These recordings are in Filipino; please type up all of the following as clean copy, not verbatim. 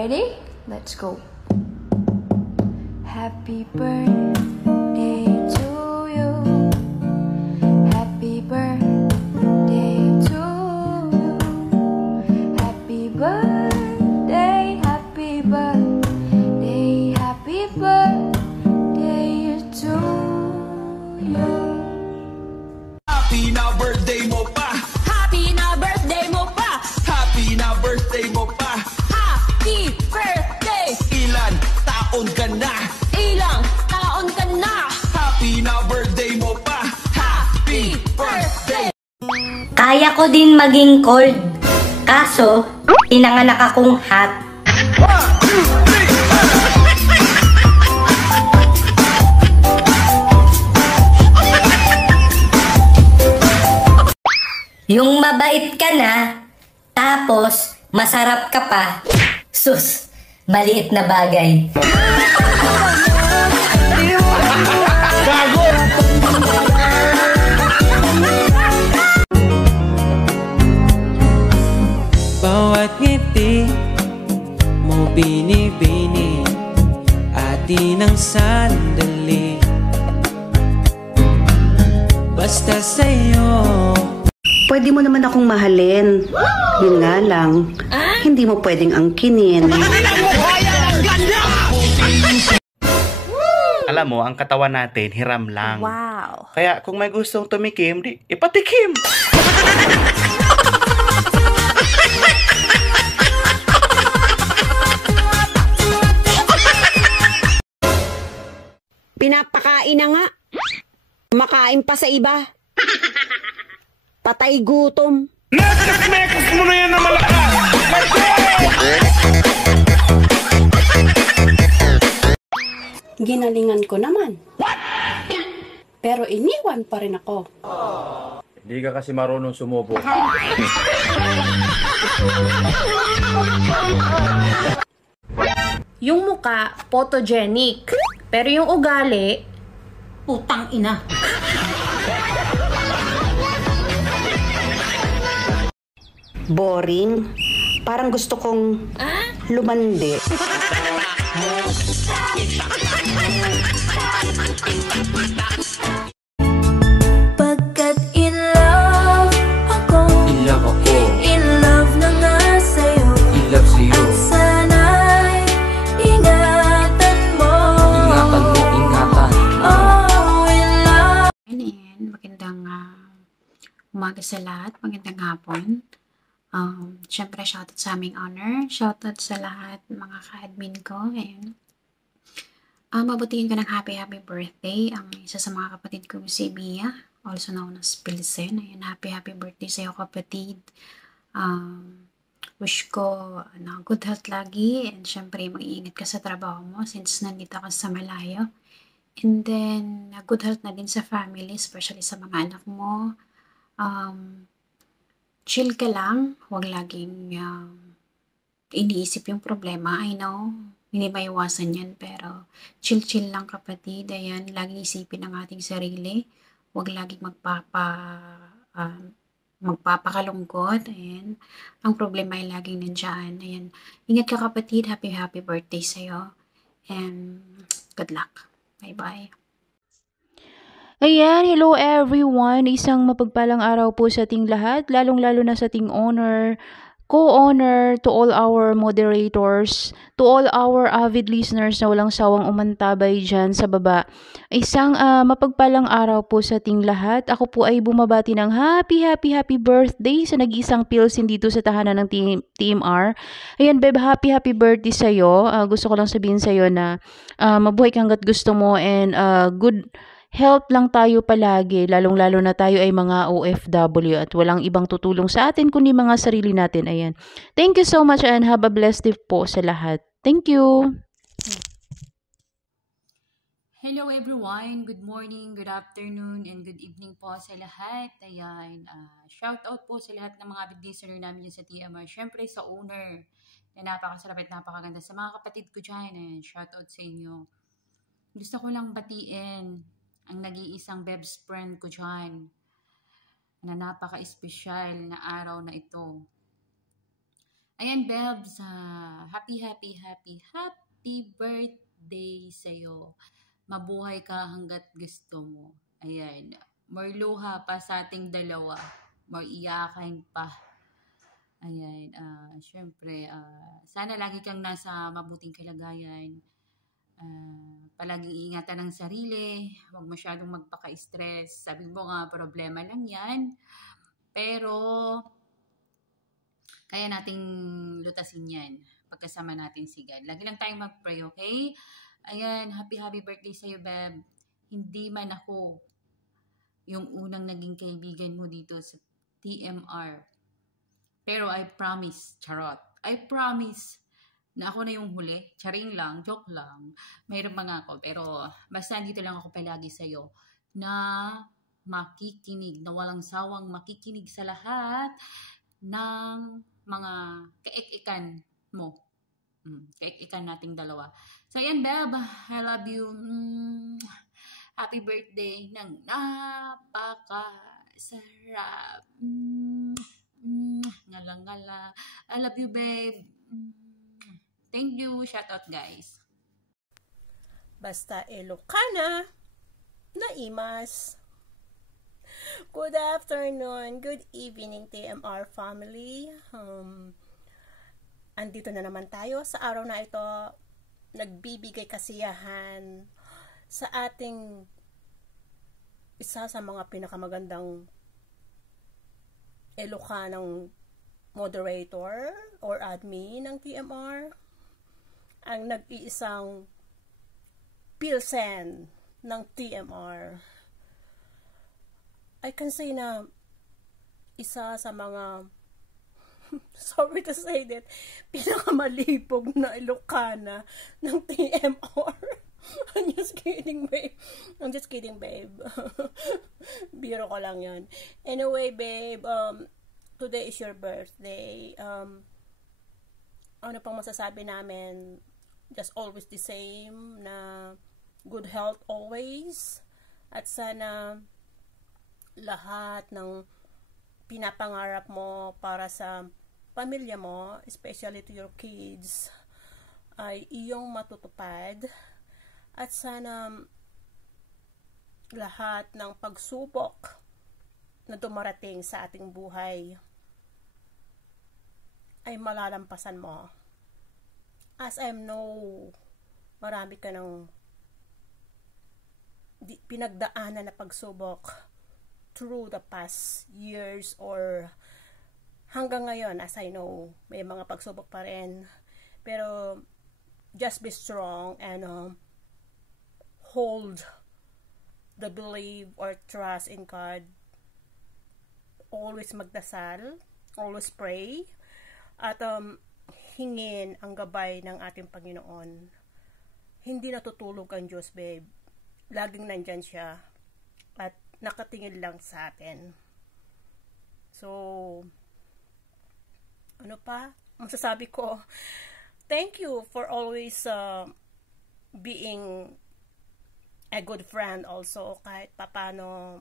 Ready? Let's go. Happy birthday to you. Happy birthday to you. Happy birthday, happy birthday, happy birthday to you. Happy na birthday mo pa. Happy na birthday mo pa. Happy na birthday mo pa. Happy birthday. Ilan taon ka na? Ilang taon ka na? Happy na birthday mo pa. Happy birthday. Kaya ko din maging cold. Kaso, pinanganak akong hot. Yung mabait ka na, tapos masarap ka pa. Sus, maliit na bagay. Bawat ngiti mo binibini, atin ang sandali. Basta sa'yo. Pwede mo naman akong mahalin. Yun nga lang, hindi mo pwedeng angkinin. Alam mo, ang katawan natin, hiram lang. Wow. Kaya kung may gustong tumikim, di ipatikim. Pinapakain na nga. Makain pa sa iba. Patay gutom. Nekas mo na yan na malakas. Ginalingan ko naman. Pero iniwan pa rin ako. Hindi ka kasi marunong sumubo. Yung muka, photogenic. Pero yung ugali, putang ina. Boring. Parang gusto kong lumandi. Pagkat in love ako. In love ako. In love na nga sa'yo. In love sa'yo. At sana'y ingatan mo. Ingatan mo, ingatan. Oh, in love. Ayan, magandang umaga sa lahat, magandang hapon. Siyempre, shoutout sa aming honor. Shoutout sa lahat mga ka-admin ko. Ayan. Mabutihin ko ng happy birthday ang isa sa mga kapatid ko, si Bia, also known as Pilsen. Ayan, happy birthday sa'yo, kapatid. Wish ko good health lagi, and syempre mag-iingat ka sa trabaho mo since nandito ka sa malayo. And then, good health na din sa family, especially sa mga anak mo. Chill ka lang, huwag laging iniisip yung problema. I know, hindi maiwasan yan, pero chill lang, kapatid. Ayan, laging isipin ang ating sarili. Huwag laging magpapakalungkot. Ayan, ang problema ay laging nandyan. Ayan, ingat ka, kapatid. Happy birthday sa'yo. And good luck. Bye-bye. Ayan, hello everyone. Isang mapagpalang araw po sa ating lahat, lalong-lalo na sa ating owner, co-owner, to all our moderators, to all our avid listeners na walang sawang umantabay dyan sa baba. Isang mapagpalang araw po sa ating lahat. Ako po ay bumabati ng happy birthday sa nag-iisang Pilsen dito sa tahanan ng TMR. Ayan, Beb, happy birthday sa'yo. Gusto ko lang sabihin sa'yo na mabuhay ka hanggat gusto mo, and good health lang tayo palagi, lalong-lalo na tayo ay mga OFW at walang ibang tutulong sa atin kundi mga sarili natin. Ayan. Thank you so much and have a blessed day po sa lahat. Thank you! Hello everyone! Good morning, good afternoon, and good evening po sa lahat. Ayan, shout out po sa lahat ng mga avid listener namin dyan sa TMR. Siyempre sa owner na napakasarap at napakaganda. Sa mga kapatid ko dyan, ayan, shout out sa inyo. Gusto ko lang batiin ang nag-iisang best friend ko dyan na napaka-espesyal na araw na ito. Ayan, Bebs, happy birthday sa'yo. Mabuhay ka hanggat gusto mo. Ayan, more luha pa sa ating dalawa. More iyakan pa. Ayan, syempre, sana lagi kang nasa mabuting kalagayan. Palaging iingatan ng sarili. Huwag masyadong magpaka-stress. Sabi mo nga, problema lang yan. Pero, kaya nating lutasin yan pagkasama natin si God. Lagi lang tayong mag-pray, okay? Ayan, happy birthday sa'yo, Beb. Hindi man ako yung unang naging kaibigan mo dito sa TMR. Pero I promise, charot. I promise na ako na yung huli. Charing lang, joke lang. Mayroon mga ako. Pero basta dito lang ako palagi sa'yo na makikinig, na walang sawang makikinig sa lahat ng mga kaik-ikan mo. Kaik-ikan nating dalawa. So, yan, Beb. I love you. Happy birthday ng napakasarap. Ngala-ngala. I love you, babe. Thank you. Shout out, guys. Basta Ilocana, naimas. Good afternoon, good evening TMR family. Andito na naman tayo sa araw na ito, nagbibigay kasiyahan sa ating isa sa mga pinakamagandang Ilocanang moderator or admin ng TMR, ang nag-iisang Pilsen ng TMR. I can say na isa sa mga sorry to say that pinakamalipog na Ilocana ng TMR. I'm just kidding, babe. Biro ko lang yun. Anyway, babe, today is your birthday. Ano pang masasabi namin? Just always the same, na good health always. At sana lahat ng pinapangarap mo para sa pamilya mo, especially to your kids, ay iyong matutupad. At sana lahat ng pagsubok na dumarating sa ating buhay ay malalampasan mo. As I know, marami ka ng pinagdaanan na pagsubok through the past years or hanggang ngayon. As I know, may mga pagsubok pa rin. Pero just be strong and hold the belief or trust in God. Always magdasal, always pray, at hingin ang gabay ng ating Panginoon. Hindi natutulog ang Diyos, babe. Laging nandyan siya at nakatingin lang sa atin. So, ano pa masasabi ko? Thank you for always being a good friend also, kahit papano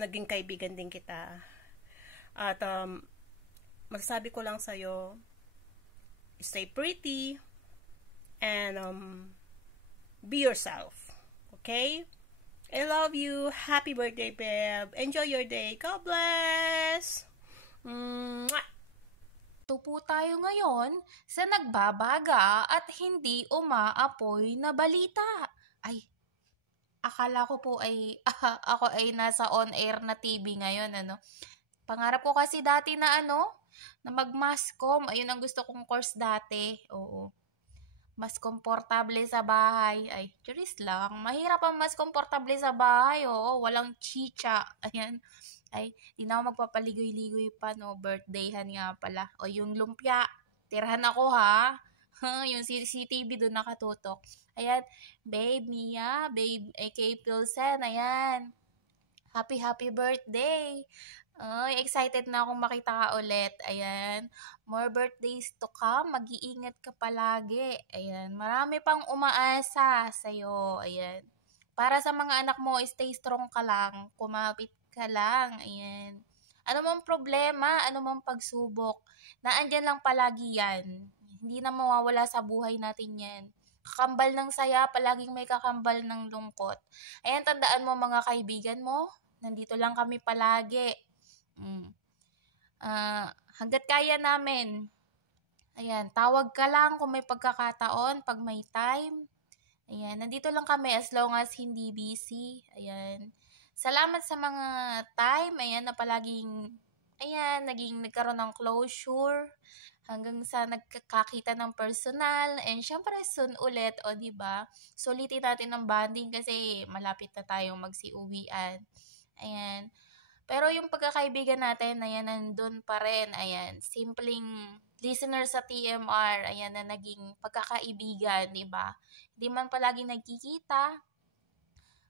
naging kaibigan din kita. At masasabi ko lang sa'yo, stay pretty and be yourself. Okay? I love you. Happy birthday, babe. Enjoy your day. God bless. Mwah! Ito po tayo ngayon sa nagbabaga at hindi umaapoy na balita. Ay, akala ko po ay ako ay nasa on-air na TV ngayon, ano. Pangarap ko kasi dati na na mag-masscom. Ayun ang gusto kong course dati. Oo. Mas komportable sa bahay. Ay, curious lang. Mahirap ang mas komportable sa bahay. Oo, walang chicha. Ayan. Ay, di na ako magpapaligoy-ligoy pa, no. Birthdayhan nga pala. O, yung lumpia. Tirahan ako, ha. Yung CCTV doon nakatutok. Ayan. Babe Mia, babe AK Pilsen. Ayan. Happy birthday. Ay, excited na akong makita ka ulit. Ayan. More birthdays to come. Mag-iingat ka palagi. Ayan. Marami pang umaasa sa'yo. Ayan. Para sa mga anak mo, stay strong ka lang. Kumapit ka lang. Ayan. Ano mang problema, ano mang pagsubok, naandyan lang palagi yan. Hindi na mawawala sa buhay natin yan. Kakambal ng saya, palaging may kakambal ng lungkot. Ayan, tandaan mo mga kaibigan mo, nandito lang kami palagi. Hanggat kaya namin. Ayan, tawag ka lang kung may pagkakataon, pag may time. Ayan, nandito lang kami as long as hindi busy. Ayan. Salamat sa mga time, ayan, na palaging, ayan, nagkaroon ng closure. Hanggang sa nagkakita ng personal. And syempre, soon ulit, o diba? Sulitin natin ang bonding kasi malapit na tayong magsiuwian. Ayan. Pero yung pagkakaibigan natin, ayan, nandun pa rin. Ayan, simpleng listener sa TMR, ayan, na naging pagkakaibigan, diba? Hindi man palagi nagkikita.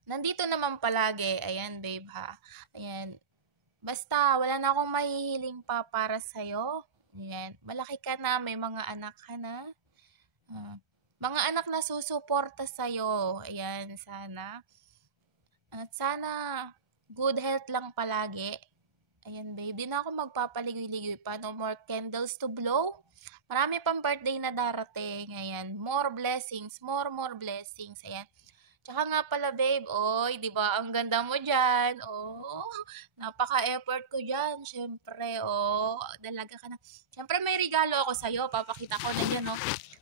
Nandito naman palagi. Ayan, babe, ha? Ayan. Basta, wala na akong mahihiling pa para sa'yo. Ayan. Malaki ka na, may mga anak ka na. Mga anak na susuporta sa'yo. Ayan, sana. At sana, good health lang palagi. Ayan, babe. Di na ako magpapaligoy-ligoy pa. No more candles to blow. Marami pang birthday na darating. Ayan. More blessings. More blessings. Ayan. Tsaka nga pala, babe, oy, di ba, ang ganda mo dyan, napaka-effort ko dyan, syempre, dalaga ka na. Syempre, may regalo ako sa'yo, papakita ko na yan,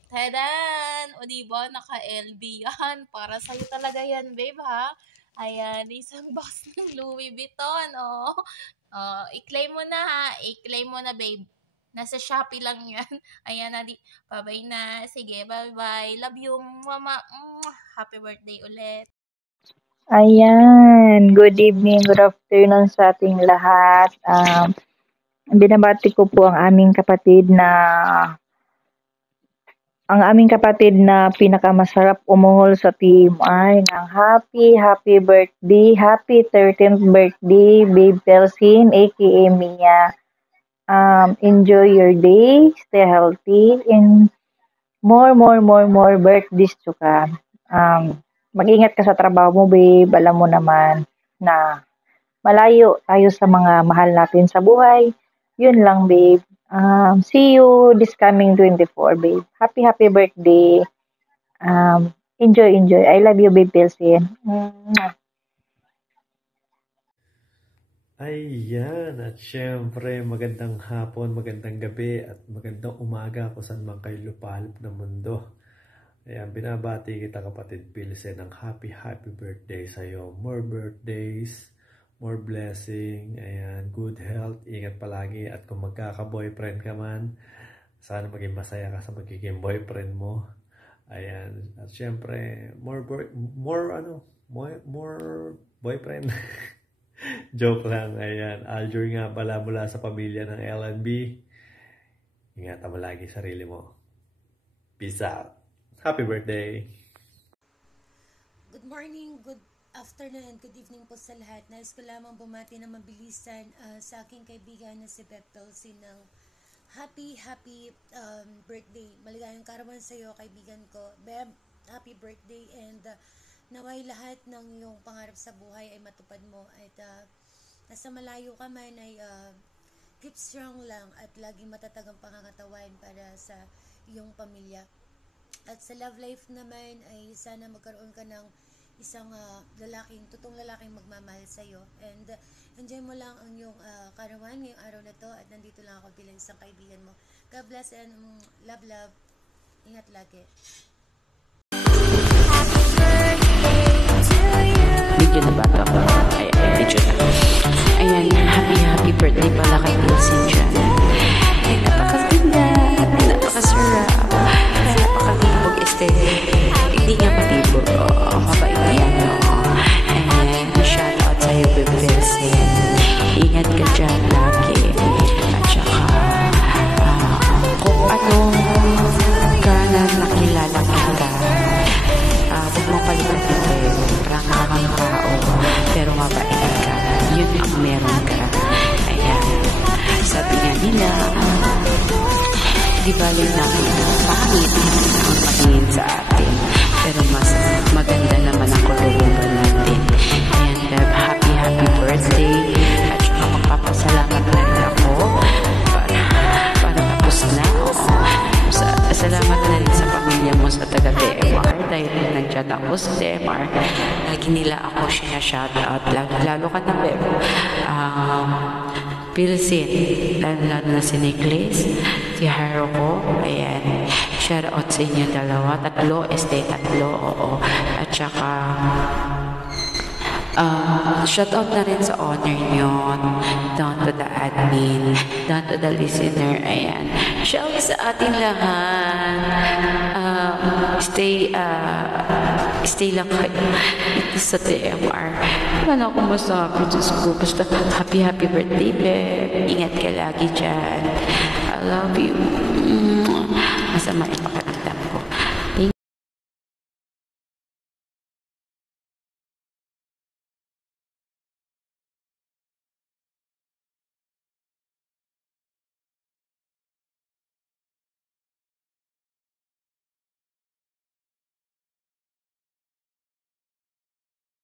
Tadan! O, di ba, naka-LB yan, para sa'yo talaga yan, babe, ha? Ayan, isang box ng Louis Vuitton, i-claim mo na, ha? I-claim mo na, babe. Nasa Shopee lang yan. Ayan na, bye-bye na. Sige, bye-bye. Love you, mama. Happy birthday ulit. Ayan. Good evening, good afternoon sa ating lahat. Binabati ko po ang aming kapatid na pinakamasarap umuhol sa TMR ng happy birthday, happy 13th birthday, Babe Pelsin, aka Mia. Enjoy your day, stay healthy, and more birthdays to come. Mag-ingat ka sa trabaho mo, babe. Alam mo naman na malayo tayo sa mga mahal natin sa buhay. Yun lang, babe. See you this coming 24, babe. Happy birthday. Enjoy. I love you, babe Pelsin. Ayan, at syempre magandang hapon, magandang gabi at magandang umaga kung saan man kayo lupalop ng mundo. Ayan, binabati kita kapatid Pilsen ng happy birthday sa'yo. More birthdays, more blessing, ayan, good health, ingat palagi at kung magkaka-boyfriend ka man, sana maging masaya ka sa magiging boyfriend mo. Ayan, at syempre more boyfriend. Joke lang, ayan. Aljur nga pala mula sa pamilya ng LNB. Ingatan mo lagi sarili mo. Peace out. Happy birthday. Good morning, good afternoon, and good evening po sa lahat. Nais ko lamang bumati na mabilisan sa aking kaibigan na si Beth Pelsin ng happy birthday. Maligayang karawan sa iyo, kaibigan ko. Beb, happy birthday, and naway lahat ng iyong pangarap sa buhay ay matupad mo at nasa malayo ka man ay keep strong lang at laging matatag ang pangangatawan para sa iyong pamilya. At sa love life naman ay sana magkaroon ka ng isang totoong lalaking magmamahal sa iyo, and enjoy mo lang ang iyong karawan ngayong araw na to, at nandito lang ako bilang isang kaibigan mo. God bless and love. Ingat lagi. Video na ba ito? Ay, video na. Ayan, happy birthday pala kay Pilsen dyan. Ay, napakaganda. Napakasarap. Napakatibog. Hindi nga patibog. Mabait yan, no? And shout out sa'yo, Babe Pilsen. Ingat ka dyan lagi. At saka, kung ano ka na nakilala kita, huwag mo kalimutan. Parang kakang tao, pero mabait ka. Yun ang meron ka. Ayan. Sabi nga nila, di balik natin pangit ang patingin sa atin. Pero mas maganda naman ang kulungan natin. Ayan, Beb, happy birthday. At saka magpapasalamat po sa TMR. Lagi nila ako sinashoutout. Lalo ka na, Beb. Pilsin, lalo na si Nicholas, si Haruko, ayan. Shoutout sa inyo dalawa. Tatlo, oo. At saka, shoutout na rin sa honor nyo, down to the admin, down to the listener, ayan. Shout sa ating lahat. Stay lang kayo dito sa TMR. Wala na akong masabi, Diyos ko. Basta happy birthday, Beb. Ingat ka lagi dyan. I love you. Masama ipakita.